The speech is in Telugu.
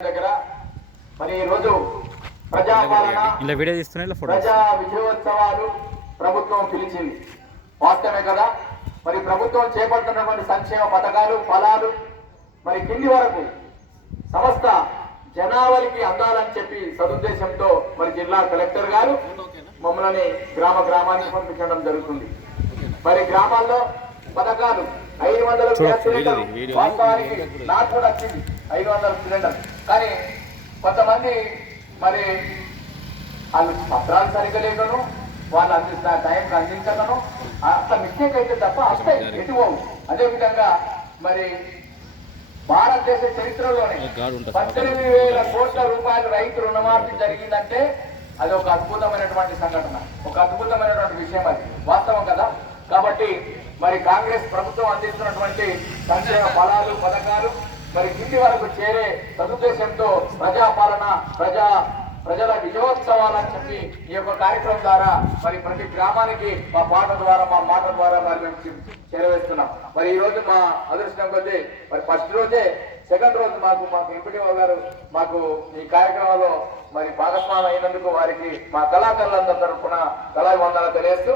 దగ్గర మరి ఈ రోజు ప్రజాపాలన ప్రజా విజయోత్సవాలు ప్రభుత్వం పిలిచింది. వాస్తవమే కదా. మరి ప్రభుత్వం చేపడుతున్నటువంటి సంక్షేమ పథకాలు ఫలాలు మరి కింది వరకు సమస్త జనావళికి అందాలని చెప్పి సదుద్దేశంతో మరి జిల్లా కలెక్టర్ గారు మమ్మల్ని గ్రామానికి పంపించడం జరుగుతుంది. మరి గ్రామాల్లో పథకాలు 500 గ్యాస్ సిలిండర్, వాస్తవానికి నాకు కూడా వచ్చింది 500 సిలిండర్. కానీ కొంతమంది మరి వాళ్ళు పత్రాలు సరిగ్గా లేకను వాళ్ళు అందిస్తున్న టైంకి అందించగలను అట్లా మిస్టేక్ అయితే తప్ప వస్తాయి ఎటువవు. అదేవిధంగా మరి భారతదేశ చరిత్రలోనే 18,000 కోట్ల రూపాయలు రైతు రుణమాఫీ జరిగిందంటే అది ఒక అద్భుతమైనటువంటి సంఘటన, ఒక అద్భుతమైనటువంటి విషయం. అది వాస్తవం కదా. కాబట్టి మరి కాంగ్రెస్ ప్రభుత్వం అందిస్తున్నటువంటి సంక్షేమ ఫలాలు పథకాలు మరి కింది వరకు చేరే సదుద్దేశంతో ప్రజాపాలన ప్రజల విజయోత్సవాలని చెప్పి ఈ యొక్క కార్యక్రమం ద్వారా మరి ప్రతి గ్రామానికి మా మాట ద్వారా మరి మేము చేరవేస్తున్నాం. మరి ఈ రోజు మా అదృష్టం కొద్దీ మరి ఫస్ట్ రోజే సెకండ్ రోజు మాకు ఎంపీడీఓ గారు మాకు ఈ కార్యక్రమంలో మరి భాగస్వామ్యం అయినందుకు వారికి మా కళాకారులందరి తరఫున కళాభివందనాలు తెలియజేస్తూ